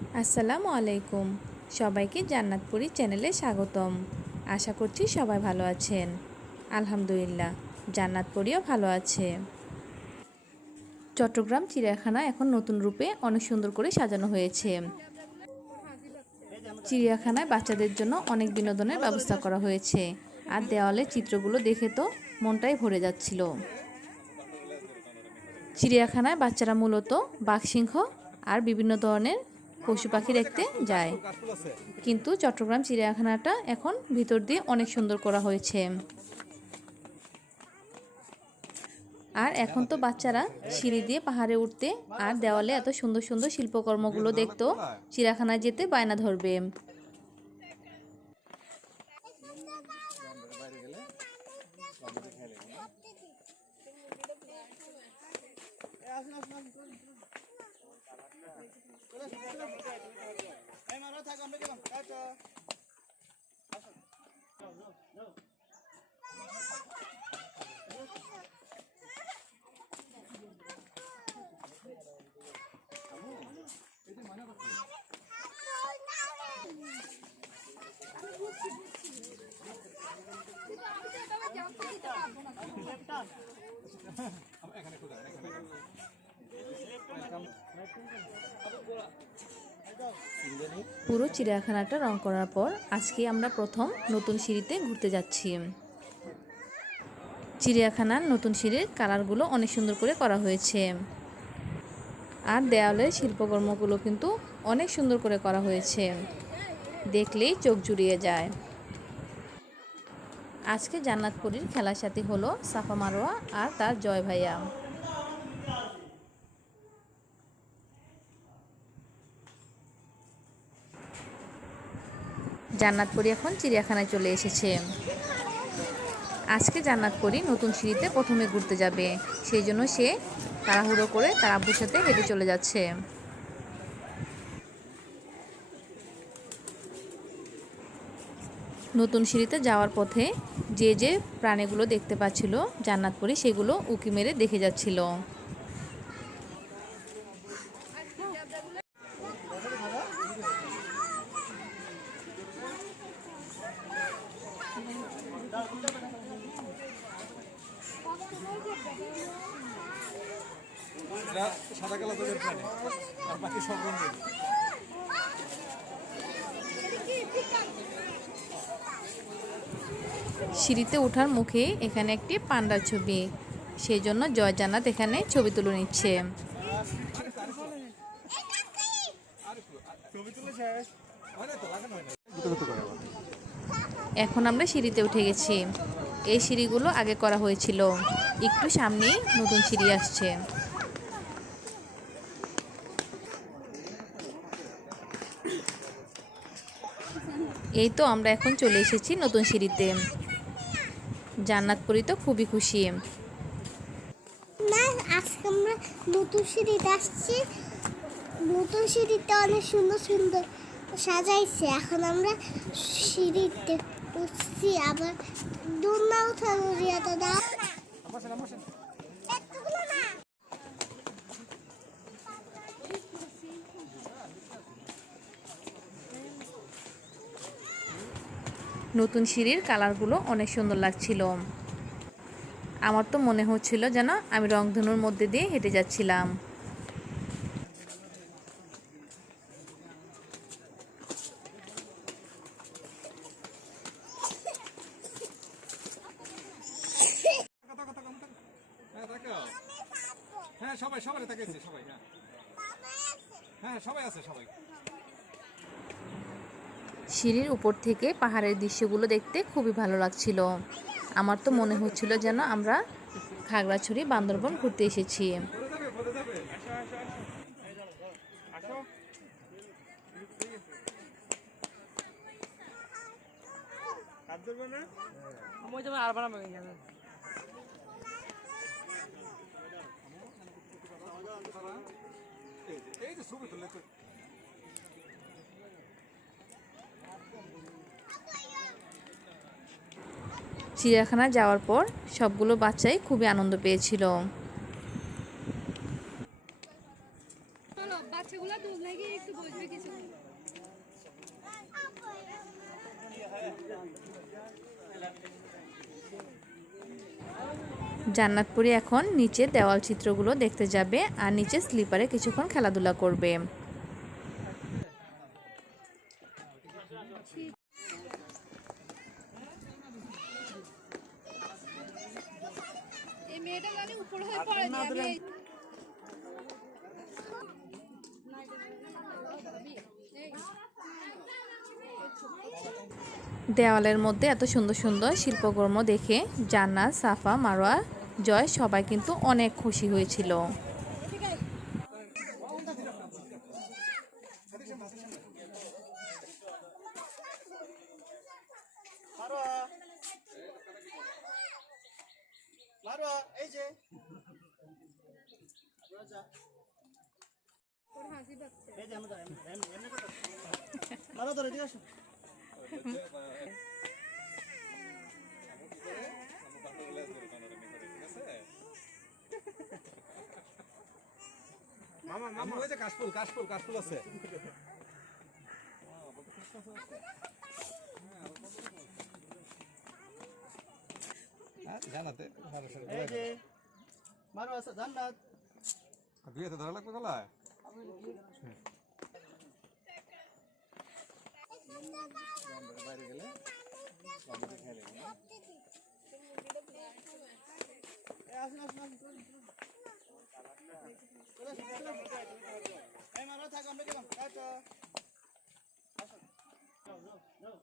আসসালামু আলাইকুম। সবাইকে জান্নাতপুরি চ্যানেলে স্বাগতম। আশা করছি সবাই ভালো আছেন। আলহামদুলিল্লাহ, জান্নাতপুরিও ভালো আছে। চট্টগ্রাম চিড়িয়াখানা এখন নতুন রূপে অনেক সুন্দর করে সাজানো হয়েছে। চিড়িয়াখানায় বাচ্চাদের জন্য অনেক বিনোদনের ব্যবস্থা করা হয়েছে। আর দেওয়ালে চিত্রগুলো দেখে তো মনটাই ভরে যাচ্ছিল। চিড়িয়াখানায় বাচ্চারা মূলত বাঘসিংহ আর বিভিন্ন ধরনের পশু পাখি দেখতে যায়। কিন্তু চট্টগ্রাম চিড়িয়াখানাটা এখন ভিতর দিয়ে অনেক সুন্দর করা হয়েছে। আর এখন তো বাচ্চারা সিঁড়ি দিয়ে পাহাড়ে উঠতে আর দেওয়ালে এত সুন্দর সুন্দর শিল্পকর্মগুলো দেখতেও চিড়িয়াখানায় যেতে বায়না ধরবে। Hey, man, I'll take on video. Gotcha. Awesome. No, no, no. পুরো চিড়িয়াখানাটা রং করার পর আজকে আমরা প্রথম নতুন সিঁড়িতে ঘুরতে যাচ্ছি। চিড়িয়াখানার নতুন সিঁড়ির কালারগুলো অনেক সুন্দর করে করা হয়েছে। আর দেওয়ালের শিল্পকর্মগুলো কিন্তু অনেক সুন্দর করে করা হয়েছে। দেখলেই চোখ জুড়িয়ে যায়। আজকে জান্নাতপুরীর খেলার সাথী হলো সাফা মারোয়া আর তার জয় ভাইয়া। জান্নাতপুরি এখন চিড়িয়াখানায় চলে এসেছে। আজকে জান্নাতপুরি নতুন সিঁড়িতে প্রথমে ঘুরতে যাবে। সেই জন্য সে তাড়াহুড়ো করে তার আব্বুর সাথে হেঁটে চলে যাচ্ছে। নতুন সিঁড়িতে যাওয়ার পথে যে যে প্রাণীগুলো দেখতে পাচ্ছিল জান্নাতপুরি, সেগুলো উকি মেরে দেখে যাচ্ছিল। সাদা তোদের আর বাকি সব রঙের। সিঁড়িতে ওঠার মুখে এখানে একটি পান্ডার ছবি। সেই জন্য জয় জান্নাত এখানে ছবি তুলে নিচ্ছে। এখন আমরা সিঁড়িতে উঠে গেছি। এই সিঁড়িগুলো আগে করা হয়েছিল। একটু সামনেই নতুন সিঁড়ি আসছে। এই তো আমরা এখন চলে এসেছি নতুন সিঁড়িতে। জান্নাতপুরি তো খুবই খুশি। না আজকে আমরা নতুন সিঁড়িতে আসছি। নতুন সিঁড়িতে অনেক সুন্দর সুন্দর সাজাইছে। এখন আমরা সিঁড়িতে উঠছি। আবার দূর না উঠানো রিয়া দাদা নতুন সিঁড়ির কালারগুলো অনেক সুন্দর লাগছিল। আমার তো মনে হচ্ছিল যেন আমি রংধনুর মধ্যে দিয়ে হেঁটে যাচ্ছিলাম কথা কথা কম থাক। হ্যাঁ তাকাও হ্যাঁ সবাই সবাই তাকাইছে সবাই হ্যাঁ হ্যাঁ সবাই আছে সবাই সিঁড়ির উপর থেকে পাহাড়ের দৃশ্যগুলো দেখতে খুবই ভালো লাগছিল। আমার তো মনে হচ্ছিল যেন আমরা খাগড়াছড়ি, বান্দরবন ঘুরতে এসেছি যাবে পরে যাবে আসো আসো আসো আসো হাত ধরবে না মই যাবে আর বানাবো এখানে এই যে- এই যে ছবি তুলে তো চিড়িয়াখানা যাওয়ার পর সবগুলো বাচ্চাই খুবই আনন্দ পেয়েছিল। জান্নাতপুরি এখন নিচে দেওয়াল চিত্রগুলো দেখতে যাবে আর নিচে স্লিপারে কিছুক্ষণ খেলাধুলা করবে। দেওয়ালের মধ্যে এত সুন্দর সুন্দর শিল্পকর্ম দেখে জান্নাত, সাফা, মারোয়া, জয় সবাই কিন্তু অনেক খুশি হয়েছিল। মারোয়া এই যে। মারো ধরে দিয়ে আসো। মামা মামা। ওই যে কাশফুল কাশফুল কাশফুল আছে। জানাতে এই যে আছে জান্নাত। ধরা লাগবে গলায়? বাইরে গেলে এই আসুন আসুন। এই মারো থাক আমরা গেলাম। আসুন।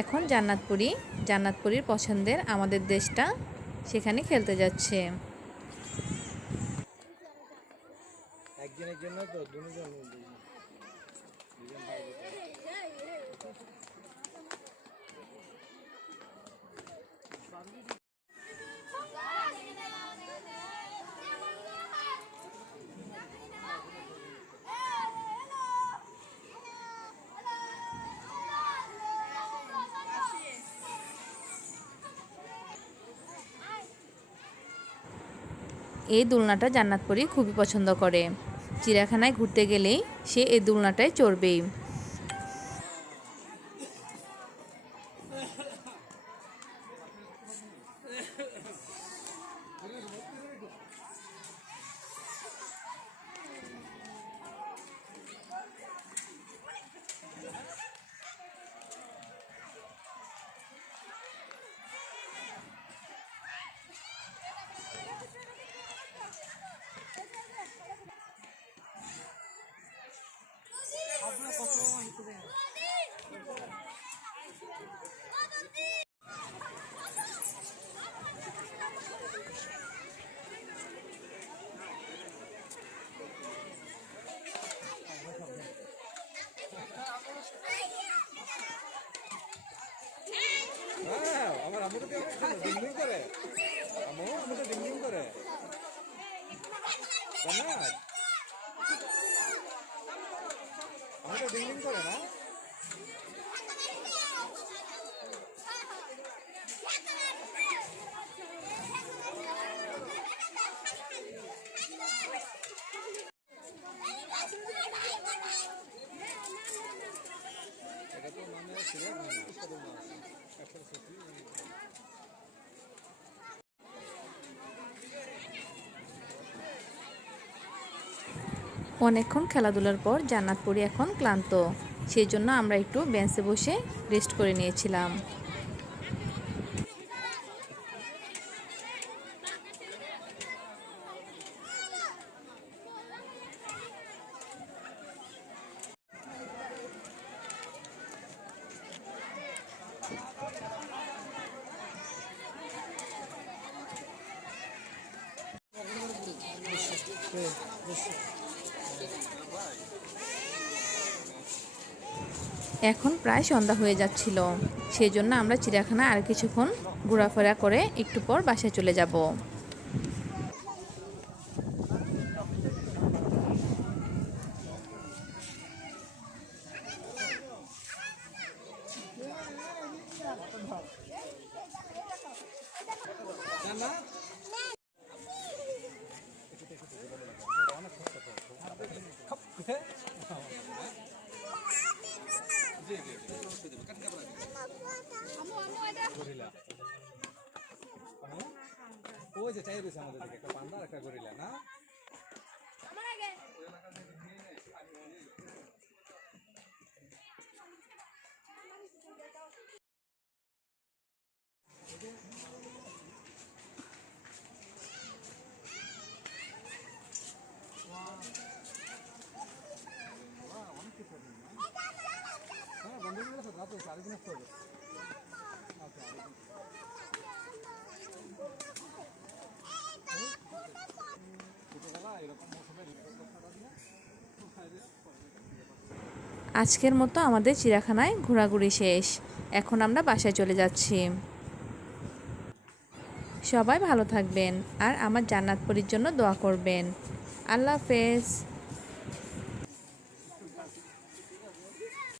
এখন জান্নাতপুরি জান্নাতপুরীর পছন্দের আমাদের দেশটা সেখানে খেলতে যাচ্ছে। একজনের জন্য তো দুজন এই দোলনাটা জান্নাত পরি খুবই পছন্দ করে। চিড়িয়াখানায় ঘুরতে গেলেই সে এই দোলনাটায় চড়বেই। আমার তো ডিং ডিং করে। আম্মু আম্মু তো ডিং ডিং করে। আম্মু তো ডিং ডিং করে না? এটা তো মানে চিড়িয়াখানা অনেকক্ষণ খেলাধুলার পর জান্নাতপুরি এখন ক্লান্ত সেই জন্য আমরা একটু বেঞ্চে বসে রেস্ট করে নিয়েছিলাম Thank you. এখন প্রায় সন্ধ্যা হয়ে যাচ্ছিল। সেই জন্য আমরা চিড়িয়াখানা আর কিছুক্ষণ ঘোরাফেরা করে একটু পর বাসায় চলে যাব। চাই রয়েছে আমাদের একটা পান্ডা একটা গরিলা, না? হ্যাঁ বন্ধু মিলে রাত হয়েছে আরেকদিন আসতে হবে আজকের মতো আমাদের চিড়াখানায় ঘোরাঘুরি শেষ। এখন আমরা বাসায় চলে যাচ্ছি। সবাই ভালো থাকবেন আর আমার জান্নাত পরির জন্য দোয়া করবেন। আল্লাহ হাফেজ।